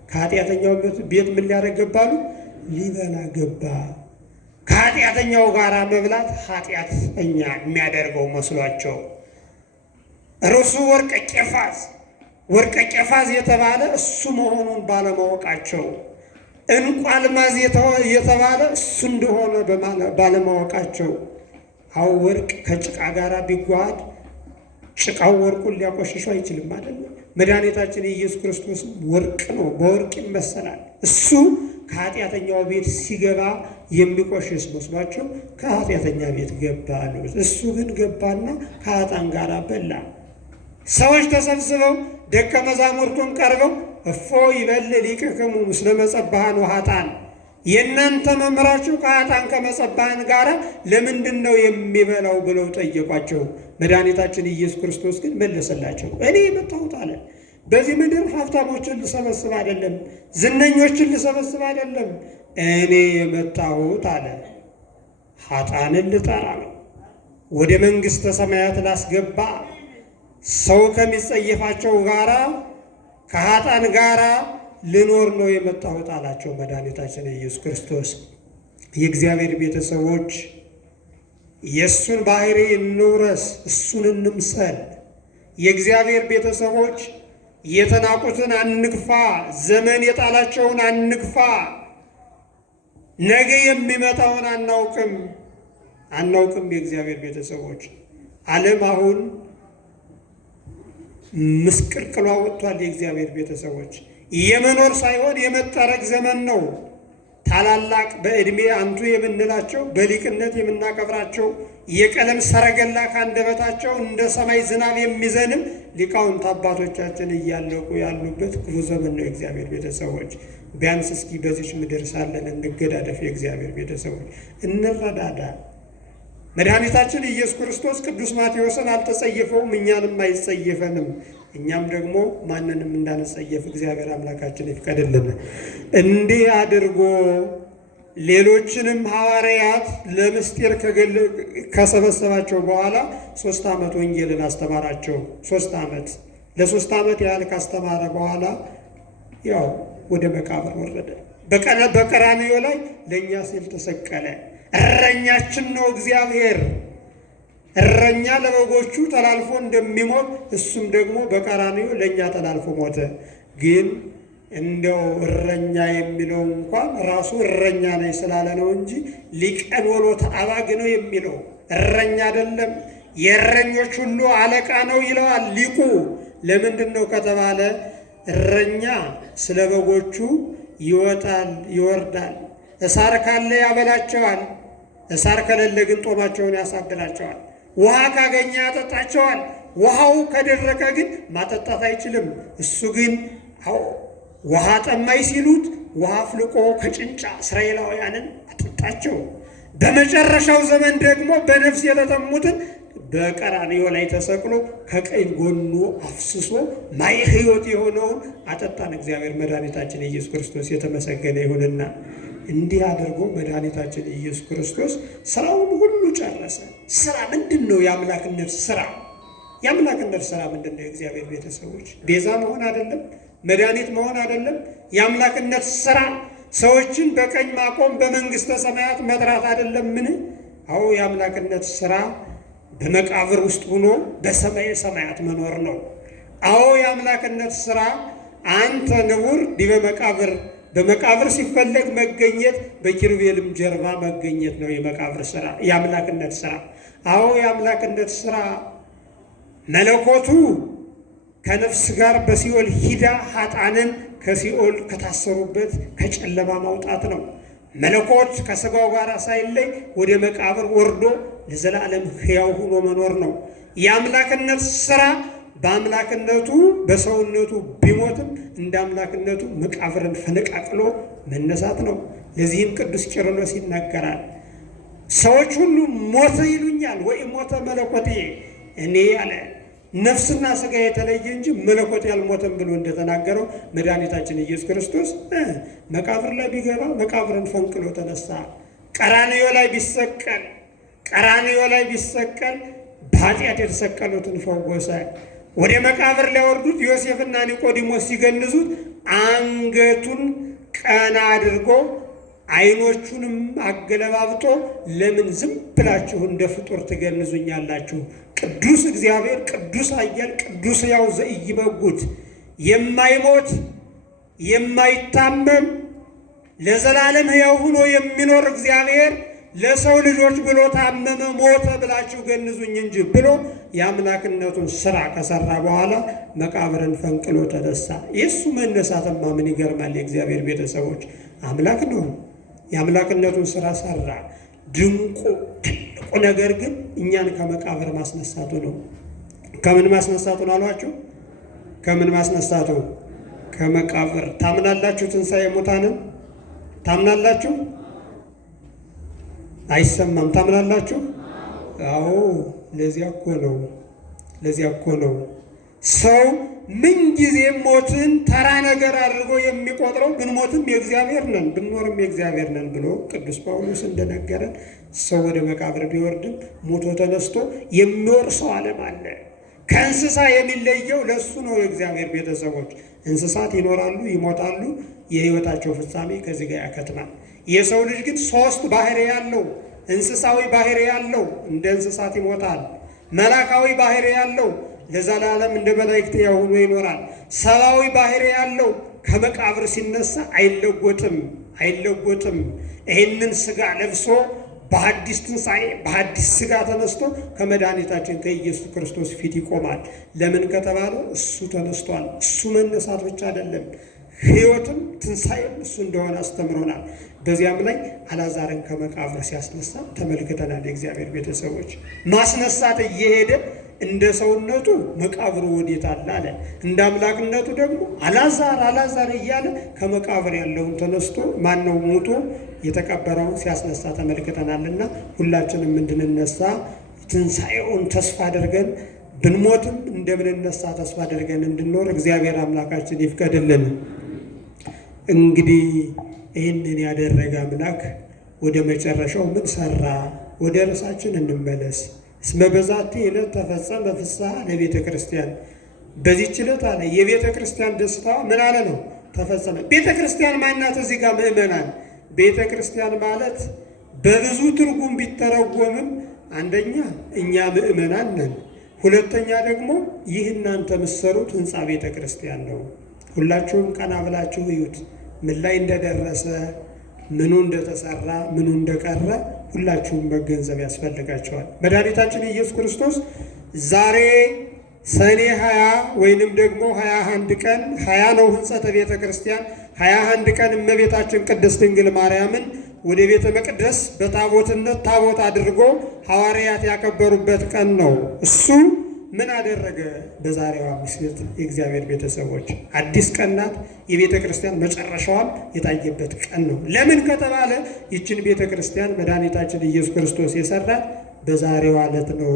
ከኃጢአተኛው ቤት ምን ሊያደርግ ገባሉ? ሊበላ ገባ። ከኃጢአተኛው ጋር መብላት ኃጢአተኛ የሚያደርገው መስሏቸው እርሱ ወርቀ ቄፋዝ የተባለ እሱ መሆኑን ባለማወቃቸው፣ ዕንቁ አልማዝ የተባለ እሱ እንደሆነ ባለማወቃቸው። አው ወርቅ ከጭቃ ጋር ቢጓድ ጭቃው ወርቁን ሊያቆሽሸው አይችልም አይደል? መድኃኒታችን ኢየሱስ ክርስቶስ ወርቅ ነው፣ በወርቅ ይመሰላል። እሱ ከኃጢአተኛው ቤት ሲገባ የሚቆሽሽ መስሏቸው ከኃጢአተኛ ቤት ገባ አሉት። እሱ ግን ገባና ከኃጥአን ጋር በላ። ሰዎች ተሰብስበው ደቀ መዛሙርቱን ቀርበው እፎ ይበል ሊቅክሙ ምስለ መጸባሃን ወኃጥአን፣ የእናንተ መምህራችሁ ከኃጥአን ከመጸባሃን ጋር ለምንድን ነው የሚበላው ብለው ጠየቋቸው። መድኃኒታችን ኢየሱስ ክርስቶስ ግን መለሰላቸው፣ እኔ የመጣሁት አለ በዚህ ምድር ሀብታሞችን ልሰበስብ አይደለም፣ ዝነኞችን ልሰበስብ አይደለም። እኔ የመጣሁት አለ ኃጥአንን ልጠራ ነው፣ ወደ መንግሥተ ሰማያት ላስገባ፣ ሰው ከሚጸየፋቸው ጋራ ከኃጥአን ጋራ ልኖር ነው የመጣሁት አላቸው መድኃኒታችን ኢየሱስ ክርስቶስ። የእግዚአብሔር ቤተሰቦች የእሱን ባህሪ እንውረስ፣ እሱን እንምሰል። የእግዚአብሔር ቤተሰቦች የተናቁትን አንግፋ፣ ዘመን የጣላቸውን አንግፋ። ነገ የሚመጣውን አናውቅም። የእግዚአብሔር ቤተሰቦች ዓለም አሁን ምስቅልቅሏ ወጥቷል። የእግዚአብሔር ቤተሰቦች የመኖር ሳይሆን የመጠረግ ዘመን ነው። ታላላቅ በዕድሜ አንቱ የምንላቸው በሊቅነት የምናከብራቸው የቀለም ሰረገላ ካንደበታቸው እንደ ሰማይ ዝናብ የሚዘንም ሊቃውንት አባቶቻችን እያለቁ ያሉበት ክፉ ዘመን ነው። የእግዚአብሔር ቤተሰቦች ቢያንስ እስኪ በዚች ምድር ሳለን እንገዳደፍ። የእግዚአብሔር ቤተሰቦች እንረዳዳ። መድኃኒታችን ኢየሱስ ክርስቶስ ቅዱስ ማቴዎስን አልተጸየፈውም፣ እኛንም አይጸየፈንም። እኛም ደግሞ ማንንም እንዳንጸየፍ እግዚአብሔር አምላካችን ይፍቀድልን። እንዲህ አድርጎ ሌሎችንም ሐዋርያት ለምስጢር ከሰበሰባቸው በኋላ 3 ዓመት ወንጌልን አስተማራቸው። 3 ዓመት ለ3 ዓመት ያህል ካስተማረ በኋላ ያው ወደ መቃብር ወረደ። በቀራንዮ ላይ ለእኛ ሲል ተሰቀለ። እረኛችን ነው እግዚአብሔር። እረኛ ለበጎቹ ተላልፎ እንደሚሞት እሱም ደግሞ በቀራንዮ ለእኛ ተላልፎ ሞተ። ግን እንደው እረኛ የሚለው እንኳን ራሱ እረኛ ነኝ ስላለ ነው እንጂ ሊቀን ወሎተ አባግ ነው የሚለው እረኛ አይደለም። የእረኞች ሁሉ አለቃ ነው ይለዋል ሊቁ። ለምንድን ነው ከተባለ እረኛ ስለ በጎቹ ይወጣል ይወርዳል። እሳር ካለ ያበላቸዋል፣ እሳር ከሌለ ግን ጦማቸውን ያሳድራቸዋል። ውሃ ካገኘ ያጠጣቸዋል። ውሃው ከደረቀ ግን ማጠጣት አይችልም። እሱ ግን ውሃ ጠማኝ ሲሉት ውሃ አፍልቆ ከጭንጫ እስራኤላውያንን አጠጣቸው። በመጨረሻው ዘመን ደግሞ በነፍስ የተጠሙትን በቀራንዮ ላይ ተሰቅሎ ከቀኝ ጎኑ አፍስሶ ማየ ሕይወት የሆነውን አጠጣን። እግዚአብሔር መድኃኒታችን ኢየሱስ ክርስቶስ የተመሰገነ ይሁንና እንዲህ አድርጎ መድኃኒታችን ኢየሱስ ክርስቶስ ስራውን ሁሉ ጨረሰ። ስራ ምንድን ነው? የአምላክነት ስራ። የአምላክነት ስራ ምንድን ነው? የእግዚአብሔር ቤተሰቦች ቤዛ መሆን አይደለም? መድኃኒት መሆን አይደለም? የአምላክነት ስራ ሰዎችን በቀኝ ማቆም፣ በመንግሥተ ሰማያት መጥራት አይደለም? ምን? አዎ የአምላክነት ስራ በመቃብር ውስጥ ሆኖ በሰማየ ሰማያት መኖር ነው። አዎ የአምላክነት ስራ አንተ ንቡር ዲበ መቃብር፣ በመቃብር ሲፈለግ መገኘት፣ በኪሩቤልም ጀርባ መገኘት ነው የመቃብር ስራ፣ የአምላክነት ስራ። አዎ የአምላክነት ስራ መለኮቱ ከነፍስ ጋር በሲኦል ሂዳ ኃጥአንን ከሲኦል ከታሰሩበት ከጨለማ ማውጣት ነው። መለኮት ከሥጋው ጋር ሳይለይ ወደ መቃብር ወርዶ ለዘላለም ሕያው ሆኖ መኖር ነው። የአምላክነት ስራ በአምላክነቱ በሰውነቱ ቢሞትም እንደ አምላክነቱ መቃብርን ፈነቃቅሎ መነሳት ነው። ለዚህም ቅዱስ ቄርሎስ ይናገራል። ሰዎች ሁሉ ሞተ ይሉኛል፣ ወይ ሞተ መለኮቴ፣ እኔ ያለ ነፍስና ሥጋ የተለየ እንጂ መለኮት ያልሞተም ብሎ እንደተናገረው መድኃኒታችን ኢየሱስ ክርስቶስ መቃብር ላይ ቢገባ መቃብርን ፈንቅሎ ተነሳ። ቀራንዮ ላይ ቢሰቀል በኃጢአት የተሰቀሉትን ፈወሰ። ወደ መቃብር ሊያወርዱት ዮሴፍና ኒቆዲሞስ ሲገንዙት አንገቱን ቀና አድርጎ ዓይኖቹንም አገለባብጦ ለምን ዝም ብላችሁ እንደ ፍጡር ትገንዙኛላችሁ? ቅዱስ እግዚአብሔር ቅዱስ ኃያል ቅዱስ ሕያው ዘኢይመውት የማይሞት የማይታመም ለዘላለም ሕያው ሆኖ የሚኖር እግዚአብሔር ለሰው ልጆች ብሎ ታመመ ሞተ ብላችሁ ገንዙኝ እንጂ ብሎ የአምላክነቱን ስራ ከሰራ በኋላ መቃብርን ፈንቅሎ ተነሳ። የእሱ መነሳትማ ምን ይገርማል? የእግዚአብሔር ቤተሰቦች አምላክ ነው። የአምላክነቱን ስራ ሰራ። ድንቁ ትልቁ ነገር ግን እኛን ከመቃብር ማስነሳቱ ነው። ከምን ማስነሳቱ ነው አሏችሁ? ከምን ማስነሳቱ? ከመቃብር። ታምናላችሁ? ትንሣኤ ሙታንን ታምናላችሁ? አይሰማም። ታምናላችሁ? አዎ። ለዚያ እኮ ነው ሰው ምንጊዜም ሞትን ተራ ነገር አድርጎ የሚቆጥረው ብንሞትም የእግዚአብሔር ነን ብንኖርም የእግዚአብሔር ነን ብሎ ቅዱስ ጳውሎስ እንደነገረን ሰው ወደ መቃብር ቢወርድም ሞቶ ተነስቶ የሚወርሰው ዓለም አለ። ከእንስሳ የሚለየው ለእሱ ነው። የእግዚአብሔር ቤተሰቦች እንስሳት ይኖራሉ፣ ይሞታሉ፣ የሕይወታቸው ፍጻሜ ከዚህ ጋር ያከትማል። የሰው ልጅ ግን ሶስት ባህሪ ያለው እንስሳዊ ባህሪ ያለው እንደ እንስሳት ይሞታል። መላካዊ ባህሪ ያለው ለዘላለም እንደ መላእክት ያሁኑ ይኖራል። ሰብአዊ ባህሪ ያለው ከመቃብር ሲነሳ አይለወጥም። ይህንን ስጋ ለብሶ በሐዲስ ትንሣኤ በሐዲስ ስጋ ተነስቶ ከመድኃኒታችን ከኢየሱስ ክርስቶስ ፊት ይቆማል። ለምን ከተባለ እሱ ተነስቷል። እሱ መነሳት ብቻ አይደለም፣ ሕይወትም ትንሣኤም እሱ እንደሆነ አስተምሮናል። በዚያም ላይ አልዓዛርን ከመቃብር ሲያስነሳ ተመልክተናል። የእግዚአብሔር ቤተሰቦች ማስነሳት እየሄደ እንደ ሰውነቱ መቃብሩ ወዴት አለ አለ፣ እንደ አምላክነቱ ደግሞ አልዓዛር እያለ ከመቃብር ያለውን ተነስቶ ማነው ሙቶ የተቀበረውን ሲያስነሳ ተመልክተናልና ሁላችንም እንድንነሳ ትንሣኤውን ተስፋ አድርገን ብንሞትም እንደምንነሳ ተስፋ አድርገን እንድንኖር እግዚአብሔር አምላካችን ይፍቀድልን። እንግዲህ ይህንን ያደረገ አምላክ ወደ መጨረሻው ምን ሰራ? ወደ ርዕሳችን እንመለስ። እስመ በዛቲ ዕለት ተፈጸመ ፍስሐ ለቤተ ክርስቲያን። በዚህች ዕለት አለ የቤተ ክርስቲያን ደስታ ምን አለ ነው ተፈጸመ። ቤተ ክርስቲያን ማናት? እዚህ ጋር ምእመናን። ቤተ ክርስቲያን ማለት በብዙ ትርጉም ቢተረጎምም አንደኛ እኛ ምእመናን ነን፣ ሁለተኛ ደግሞ ይህ እናንተ የምትሰሩት ህንፃ ቤተ ክርስቲያን ነው። ሁላችሁም ቀና ብላችሁ እዩት፣ ምን ላይ እንደደረሰ፣ ምኑ እንደተሰራ፣ ምኑ እንደቀረ ሁላችሁም መገንዘብ ያስፈልጋቸዋል። መድኃኒታችን ኢየሱስ ክርስቶስ ዛሬ ሰኔ 20 ወይንም ደግሞ 21 ቀን 20 ነው ህንጸተ ቤተ ክርስቲያን 21 ቀን እመቤታችን ቅድስት ድንግል ማርያምን ወደ ቤተ መቅደስ በታቦትነት ታቦት አድርጎ ሐዋርያት ያከበሩበት ቀን ነው። እሱ ምን አደረገ? በዛሬዋ ምሽት የእግዚአብሔር ቤተሰቦች አዲስ ቀን ናት። የቤተ ክርስቲያን መጨረሻዋም የታየበት ቀን ነው። ለምን ከተባለ ይችን ቤተ ክርስቲያን መድኃኒታችን ኢየሱስ ክርስቶስ የሰራት በዛሬዋ ዕለት ነው።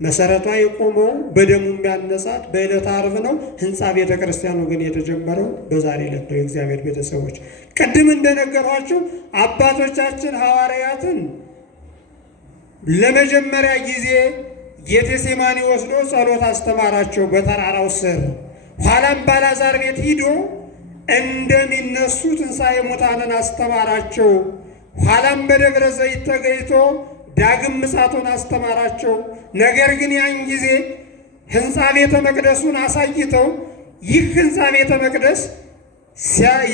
መሰረቷ የቆመው በደሙ የሚያነጻት በዕለተ ዓርብ ነው። ህንፃ ቤተ ክርስቲያኑ ግን የተጀመረው በዛሬ ዕለት ነው። የእግዚአብሔር ቤተሰቦች ቅድም እንደነገሯችሁ አባቶቻችን ሐዋርያትን ለመጀመሪያ ጊዜ ጌቴሴማኒ ወስዶ ጸሎት አስተማራቸው በተራራው ስር። ኋላም በአልዓዛር ቤት ሂዶ እንደሚነሱ ትንሣኤ ሙታንን አስተማራቸው። ኋላም በደብረ ዘይት ተገኝቶ ዳግም ምጽአቱን አስተማራቸው። ነገር ግን ያን ጊዜ ህንፃ ቤተ መቅደሱን አሳይተው ይህ ህንፃ ቤተ መቅደስ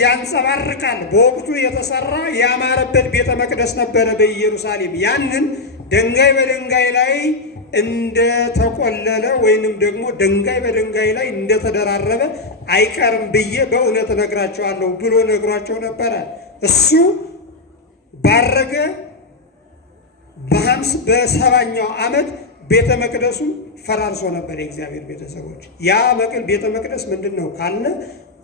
ያንጸባርቃል። በወቅቱ የተሰራ ያማረበት ቤተ መቅደስ ነበረ በኢየሩሳሌም። ያንን ድንጋይ በድንጋይ ላይ እንደተቆለለ ወይንም ደግሞ ድንጋይ በድንጋይ ላይ እንደተደራረበ አይቀርም ብዬ በእውነት እነግራቸዋለሁ ብሎ ነግሯቸው ነበረ። እሱ ባረገ በ70ኛው ዓመት ቤተ መቅደሱ ፈራርሶ ነበር። የእግዚአብሔር ቤተሰቦች ያ ቤተ መቅደስ ምንድን ነው ካለ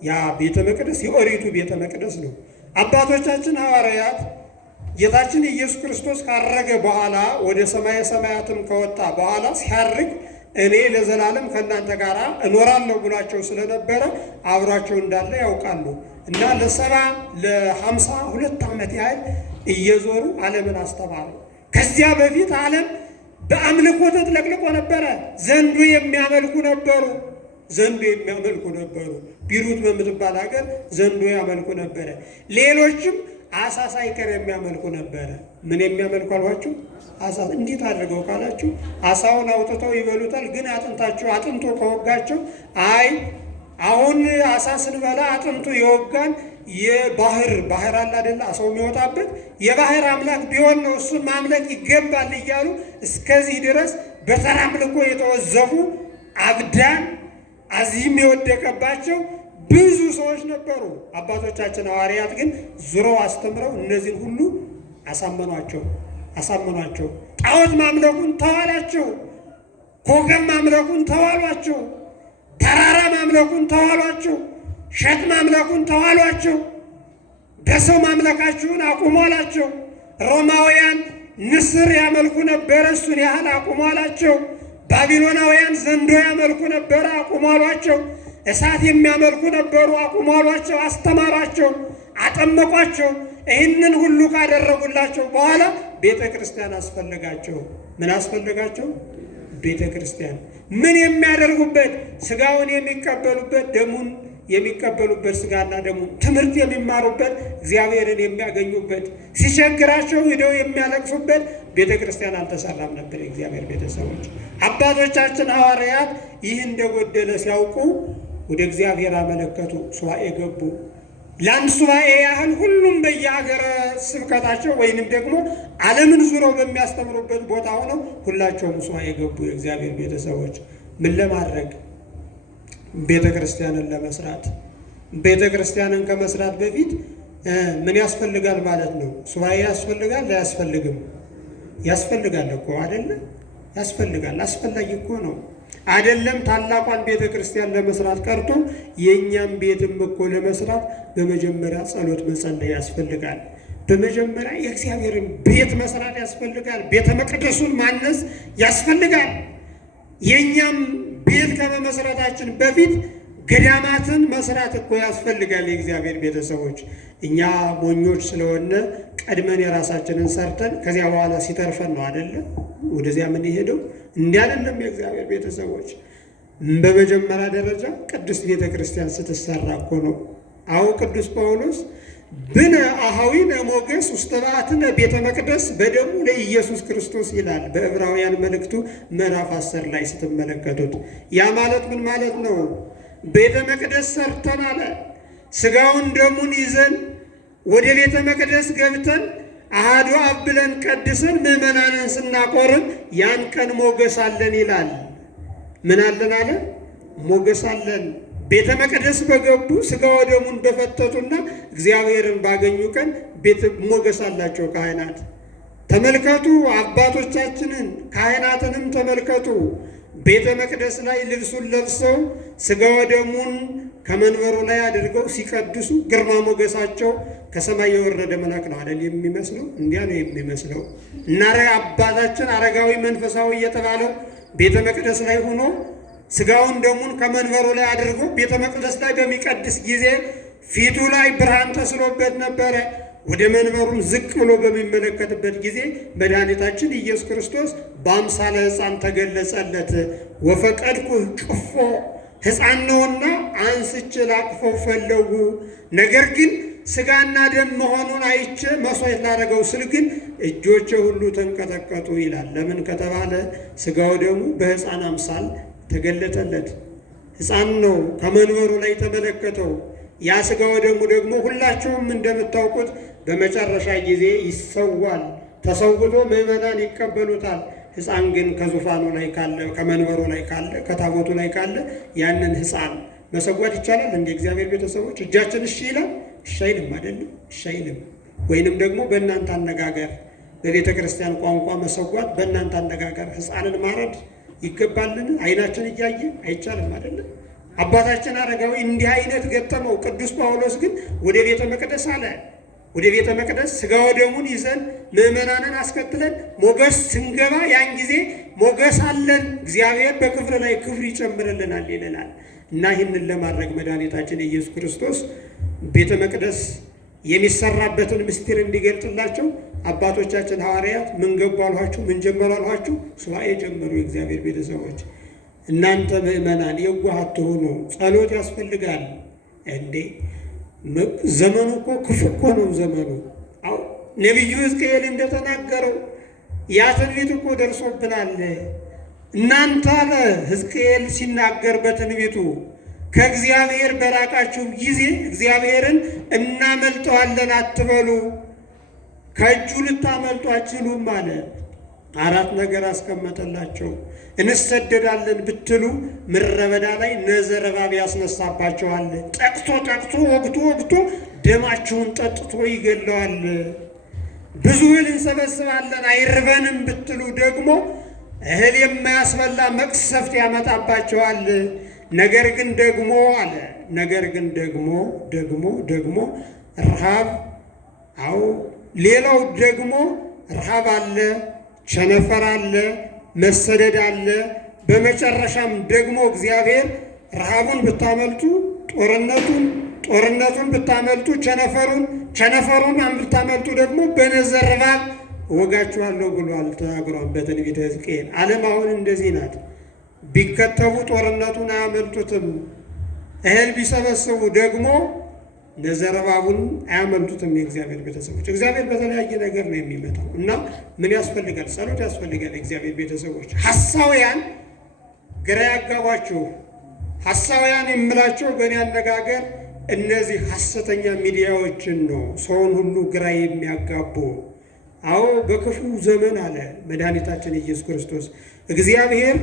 ያ ቤተ መቅደስ የኦሪቱ ቤተ መቅደስ ነው። አባቶቻችን ሐዋርያት ጌታችን ኢየሱስ ክርስቶስ ካረገ በኋላ ወደ ሰማየ ሰማያትም ከወጣ በኋላ ሲያርግ እኔ ለዘላለም ከእናንተ ጋር እኖራለሁ ብሏቸው ስለነበረ አብሯቸው እንዳለ ያውቃሉ። እና ለ52 ዓመት ያህል እየዞሩ ዓለምን አስተማሩ። ከዚያ በፊት ዓለም በአምልኮ ተጥለቅልቆ ነበረ። ዘንዶ የሚያመልኩ ነበሩ። ቢሩት በምትባል ሀገር ዘንዶ ያመልኩ ነበረ። ሌሎችም አሳ ሳይቀር የሚያመልኩ ነበረ። ምን የሚያመልኩ አልኋችሁ? አሳ። እንዴት አድርገው ካላችሁ አሳውን አውጥተው ይበሉታል። ግን አጥንቶ ከወጋቸው አይ አሁን አሳ ስንበላ አጥንቱ የወጋን ባህር አለ አይደለ? አሳው የሚወጣበት የባህር አምላክ ቢሆን ነው እሱን ማምለክ ይገባል እያሉ እስከዚህ ድረስ በተራ አምልኮ የተወዘፉ አብዳን አዚም የወደቀባቸው ብዙ ሰዎች ነበሩ። አባቶቻችን ሐዋርያት ግን ዙረው አስተምረው እነዚህን ሁሉ አሳመኗቸው። ጣዖት ማምለኩን ተዋሏቸው። ኮከብ ማምለኩን ተዋሏቸው። ተራራ ማምለኩን ተዋሏቸው። ሸት ማምለኩን ተዋሏቸው። በሰው ማምለካችሁን አቁሙ አላቸው። ሮማውያን ንስር ያመልኩ ነበረ፣ እሱን ያህል አቁሙ አላቸው። ባቢሎናውያን ዘንዶ ያመልኩ ነበረ፣ አቁሙ አሏቸው። እሳት የሚያመልኩ ነበሩ። አቁሟሏቸው፣ አስተማሯቸው፣ አጠመቋቸው። ይህንን ሁሉ ካደረጉላቸው በኋላ ቤተ ክርስቲያን አስፈልጋቸው። ምን አስፈልጋቸው? ቤተ ክርስቲያን ምን የሚያደርጉበት? ስጋውን የሚቀበሉበት፣ ደሙን የሚቀበሉበት፣ ስጋና ደሙን ትምህርት የሚማሩበት፣ እግዚአብሔርን የሚያገኙበት፣ ሲቸግራቸው ሄደው የሚያለቅሱበት ቤተ ክርስቲያን አልተሰራም ነበር። የእግዚአብሔር ቤተሰቦች አባቶቻችን ሐዋርያት ይህ እንደጎደለ ሲያውቁ ወደ እግዚአብሔር አመለከቱ፣ ሱባኤ ገቡ። ለአንድ ሱባኤ ያህል ሁሉም በየሀገረ ስብከታቸው ወይንም ደግሞ ዓለምን ዙረው በሚያስተምሩበት ቦታ ሆነው ሁላቸውም ሱባኤ ገቡ። የእግዚአብሔር ቤተሰቦች ምን ለማድረግ? ቤተ ክርስቲያንን ለመስራት። ቤተ ክርስቲያንን ከመስራት በፊት ምን ያስፈልጋል ማለት ነው? ሱባኤ ያስፈልጋል? አያስፈልግም? ያስፈልጋል እኮ አይደለ? ያስፈልጋል። አስፈላጊ እኮ ነው አይደለም? ታላቋን ቤተ ክርስቲያን ለመስራት ቀርቶ የእኛም ቤትም እኮ ለመስራት በመጀመሪያ ጸሎት መጸለይ ያስፈልጋል። በመጀመሪያ የእግዚአብሔርን ቤት መስራት ያስፈልጋል። ቤተ መቅደሱን ማነጽ ያስፈልጋል። የእኛም ቤት ከመመስረታችን በፊት ገዳማትን መስራት እኮ ያስፈልጋል። የእግዚአብሔር ቤተሰቦች እኛ ሞኞች ስለሆነ ቀድመን የራሳችንን ሰርተን ከዚያ በኋላ ሲተርፈን ነው አይደለም ወደዚያ ምን ይሄደው? እንዲህ አይደለም። የእግዚአብሔር ቤተሰቦች በመጀመሪያ ደረጃ ቅድስት ቤተ ክርስቲያን ስትሰራ እኮ ነው። አዎ ቅዱስ ጳውሎስ ብነ አኀዊነ ሞገስ ውስተ በዓትነ ቤተ መቅደስ በደሙ ለኢየሱስ ክርስቶስ ይላል በዕብራውያን መልእክቱ ምዕራፍ 10 ላይ ስትመለከቱት። ያ ማለት ምን ማለት ነው? ቤተ መቅደስ ሰርተን አለ ስጋውን ደሙን ይዘን ወደ ቤተ መቅደስ ገብተን አሐዱ አብ ብለን ቀድሰን ምዕመናንን ስናቆርብ ያን ቀን ሞገስ አለን ይላል። ምን አለን አለ? ሞገስ አለን። ቤተ መቅደስ በገቡ ስጋ ወደሙን በፈተቱና እግዚአብሔርን ባገኙ ቀን ቤተ ሞገስ አላቸው ካህናት። ተመልከቱ አባቶቻችንን ካህናትንም ተመልከቱ። ቤተ መቅደስ ላይ ልብሱን ለብሰው ስጋ ወደሙን ከመንበሩ ላይ አድርገው ሲቀድሱ ግርማ ሞገሳቸው ከሰማይ የወረደ መልአክ ነው አይደል የሚመስለው? እንዲያ ነው የሚመስለው። እና አባታችን አረጋዊ መንፈሳዊ እየተባለው ቤተ መቅደስ ላይ ሆኖ ስጋውን ደሙን ከመንበሩ ላይ አድርጎ ቤተ መቅደስ ላይ በሚቀድስ ጊዜ ፊቱ ላይ ብርሃን ተስሎበት ነበረ። ወደ መንበሩም ዝቅ ብሎ በሚመለከትበት ጊዜ መድኃኒታችን ኢየሱስ ክርስቶስ በአምሳለ ሕፃን ተገለጸለት። ወፈቀድኩ ቅፎ ሕፃን ነውና አንስቼ ላቅፈው ፈለጉ። ነገር ግን ስጋና ደም መሆኑን አይቼ መስዋዕት ላደረገው ስል ግን እጆቼ ሁሉ ተንቀጠቀጡ ይላል። ለምን ከተባለ ስጋው ደሙ በሕፃን አምሳል ተገለጠለት። ሕፃን ነው ከመንበሩ ላይ ተመለከተው። ያ ስጋው ደሙ ደግሞ ሁላችሁም እንደምታውቁት በመጨረሻ ጊዜ ይሰዋል። ተሰውቶ ምዕመናን ይቀበሉታል። ሕፃን ግን ከዙፋኑ ላይ ካለ፣ ከመንበሩ ላይ ካለ፣ ከታቦቱ ላይ ካለ ያንን ሕፃን መሰዋት ይቻላል? እንደ እግዚአብሔር ቤተሰቦች እጃችን እሺ ይላል? እሺ አይልም አይደለም? እሺ አይልም። ወይንም ደግሞ በእናንተ አነጋገር በቤተ ክርስቲያን ቋንቋ መሰዋት በእናንተ አነጋገር ሕፃንን ማረድ ይገባልን? አይናችን እያየ አይቻልም አይደለም? አባታችን አረጋዊ እንዲህ አይነት ገጠመው። ቅዱስ ጳውሎስ ግን ወደ ቤተ መቅደስ አለ። ወደ ቤተ መቅደስ ስጋ ወደሙን ይዘን ምዕመናንን አስከትለን ሞገስ ስንገባ ያን ጊዜ ሞገስ አለን፣ እግዚአብሔር በክብር ላይ ክብር ይጨምርልናል ይለናል። እና ይህንን ለማድረግ መድኃኒታችን ኢየሱስ ክርስቶስ ቤተ መቅደስ የሚሰራበትን ምስጢር እንዲገልጥላቸው አባቶቻችን ሐዋርያት ምን ገቡ አልኋችሁ? ምን ጀመሩ አልኋችሁ? ሱባኤ ጀመሩ። የእግዚአብሔር ቤተሰቦች እናንተ ምዕመናን የዋህ አትሁኑ፣ ጸሎት ያስፈልጋል። እንዴ ዘመኑ እኮ ክፉ እኮ ነው ዘመኑ። አዎ ነቢዩ ሕዝቅኤል እንደተናገረው ያ ትንቢት እኮ ደርሶብናል። እናንተ አለ ሕዝቅኤል ሲናገር በትንቢቱ ከእግዚአብሔር በራቃችሁ ጊዜ እግዚአብሔርን እናመልጠዋለን አትበሉ፣ ከእጁ ልታመልጡ አትችሉም አለ። አራት ነገር አስቀመጠላቸው። እንሰደዳለን ብትሉ ምድረ በዳ ላይ ነዘረባብ ያስነሳባቸዋል። ጠቅቶ ወግቶ ደማችሁን ጠጥቶ ይገለዋል። ብዙ እህል እንሰበስባለን አይርበንም ብትሉ ደግሞ እህል የማያስበላ መቅሰፍት ያመጣባቸዋል። ነገር ግን ደግሞ አለ ነገር ግን ደግሞ ረሃብ፣ አዎ ሌላው ደግሞ ረሃብ አለ፣ ቸነፈር አለ፣ መሰደድ አለ። በመጨረሻም ደግሞ እግዚአብሔር ረሃቡን ብታመልጡ ጦርነቱን ብታመልጡ ቸነፈሩን ብታመልጡ ደግሞ በነዘር እባብ እወጋችኋለሁ ብሏል ተናግሯል በትንቢተ ሕዝቅኤል። ዓለም አሁን እንደዚህ ናት። ቢከተቡ ጦርነቱን አያመልጡትም። እህል ቢሰበስቡ ደግሞ ነዘር እባቡን አያመልጡትም። የእግዚአብሔር ቤተሰቦች እግዚአብሔር በተለያየ ነገር ነው የሚመጣው እና ምን ያስፈልጋል? ጸሎት ያስፈልጋል። የእግዚአብሔር ቤተሰቦች ሐሳውያን ግራ ያጋባችሁ ሐሳውያን የምላቸው በእኔ አነጋገር እነዚህ ሐሰተኛ ሚዲያዎችን ነው ሰውን ሁሉ ግራ የሚያጋቡ። አዎ በክፉ ዘመን አለ መድኃኒታችን ኢየሱስ ክርስቶስ እግዚአብሔር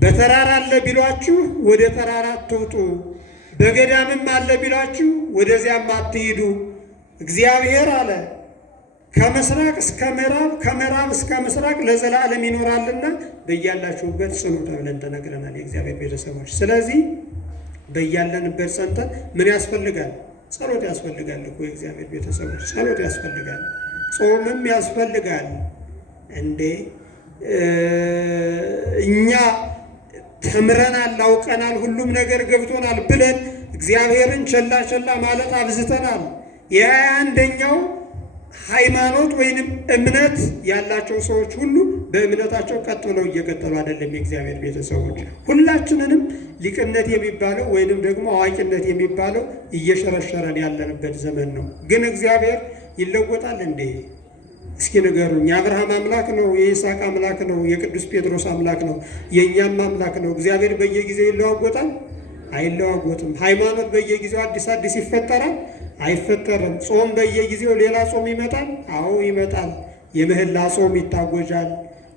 በተራራ አለ ቢሏችሁ ወደ ተራራ አትውጡ፣ በገዳምም አለ ቢሏችሁ ወደዚያም አትሂዱ። እግዚአብሔር አለ ከምስራቅ እስከ ምዕራብ ከምዕራብ እስከ ምስራቅ ለዘላለም ይኖራልና በያላችሁበት ጽኑ ተብለን ተነግረናል የእግዚአብሔር ቤተሰቦች። ስለዚህ በያለንበት ጸንተን ምን ያስፈልጋል? ጸሎት ያስፈልጋል እኮ የእግዚአብሔር ቤተሰቦች፣ ጸሎት ያስፈልጋል፣ ጾምም ያስፈልጋል። እንዴ እኛ ተምረናል፣ አውቀናል፣ ሁሉም ነገር ገብቶናል ብለን እግዚአብሔርን ቸላ ማለት አብዝተናል። የ21ኛው ሃይማኖት ወይንም እምነት ያላቸው ሰዎች ሁሉ በእምነታቸው ቀጥ ብለው እየቀጠሉ አይደለም። የእግዚአብሔር ቤተሰቦች ሁላችንንም ሊቅነት የሚባለው ወይንም ደግሞ አዋቂነት የሚባለው እየሸረሸረን ያለንበት ዘመን ነው። ግን እግዚአብሔር ይለወጣል እንዴ? እስኪ ንገሩኝ። የአብርሃም አምላክ ነው፣ የይስሐቅ አምላክ ነው፣ የቅዱስ ጴጥሮስ አምላክ ነው፣ የእኛም አምላክ ነው። እግዚአብሔር በየጊዜው ይለዋወጣል? አይለዋወጥም። ሃይማኖት በየጊዜው አዲስ ይፈጠራል? አይፈጠርም። ጾም በየጊዜው ሌላ ጾም ይመጣል? አዎ ይመጣል። የምህላ ጾም ይታወጃል።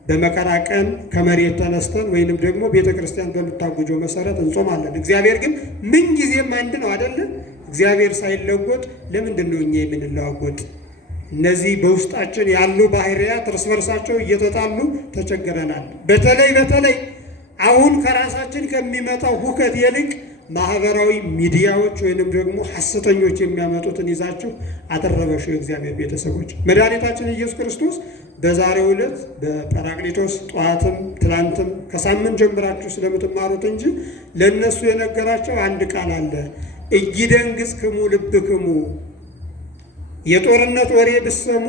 በመከራ ቀን ከመሬት ተነስተን ወይንም ደግሞ ቤተ ክርስቲያን በምታወጀው መሰረት እንጾማለን። እግዚአብሔር ግን ምን ጊዜም አንድ ነው አይደለ? እግዚአብሔር ሳይለወጥ ለምንድን ነው እኛ የምንለዋወጥ? እነዚህ በውስጣችን ያሉ ባህሪያት እርስ በርሳቸው እየተጣሉ ተቸግረናል። በተለይ አሁን ከራሳችን ከሚመጣው ሁከት ይልቅ ማህበራዊ ሚዲያዎች ወይንም ደግሞ ሐሰተኞች የሚያመጡትን ይዛችሁ አተረበሹ የእግዚአብሔር ቤተሰቦች። መድኃኒታችን ኢየሱስ ክርስቶስ በዛሬው ዕለት በጰራቅሊጦስ ጠዋትም ትላንትም ከሳምንት ጀምራችሁ ስለምትማሩት እንጂ ለእነሱ የነገራቸው አንድ ቃል አለ። ኢይደንግጽክሙ ልብክሙ፣ የጦርነት ወሬ ብሰሙ፣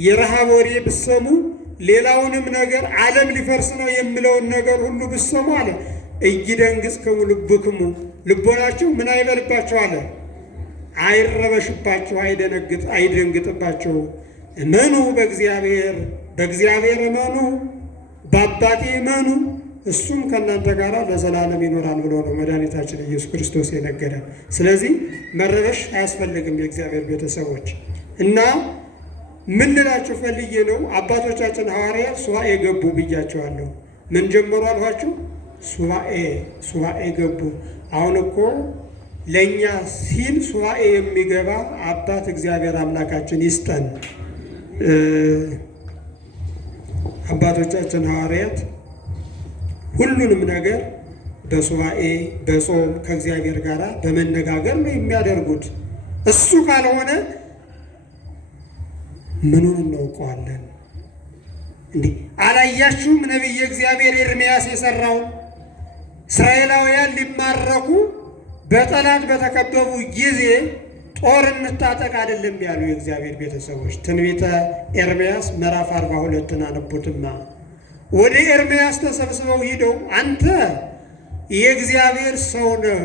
የረሃብ ወሬ ብሰሙ፣ ሌላውንም ነገር ዓለም ሊፈርስ ነው የሚለውን ነገር ሁሉ ብሰሙ አለ ኢይደንግጽክሙ ልብክሙ፣ ልቦናችሁ ምን አይበልባችሁ አለ፣ አይረበሽባችሁ፣ አይደንግጥባችሁ። እመኑ በእግዚአብሔር እመኑ፣ በአባቴ እመኑ፣ እሱም ከእናንተ ጋር ለዘላለም ይኖራል ብሎ ነው መድኃኒታችን ኢየሱስ ክርስቶስ የነገረን። ስለዚህ መረበሽ አያስፈልግም የእግዚአብሔር ቤተሰቦች። እና ምን ልላችሁ ፈልጌ ነው፣ አባቶቻችን ሐዋርያት ሱባኤ ገቡ ብያቸዋለሁ። ምን ጀመሩ አልኋችሁ? ሱባኤ ገቡ። አሁን እኮ ለእኛ ሲል ሱባኤ የሚገባ አባት እግዚአብሔር አምላካችን ይስጠን። አባቶቻችን ሐዋርያት ሁሉንም ነገር በሱባኤ በጾም ከእግዚአብሔር ጋር በመነጋገር ነው የሚያደርጉት። እሱ ካልሆነ ምኑን እናውቀዋለን? እንዲህ አላያችሁም? ነቢየ እግዚአብሔር ኤርምያስ የሰራውን እስራኤላውያን ሊማረኩ በጠላት በተከበቡ ጊዜ ጦር እንታጠቅ አይደለም ያሉ የእግዚአብሔር ቤተሰቦች። ትንቢተ ኤርምያስ ምዕራፍ 42 አነቡትማ። ወደ ኤርምያስ ተሰብስበው ሂደው አንተ የእግዚአብሔር ሰው ነህ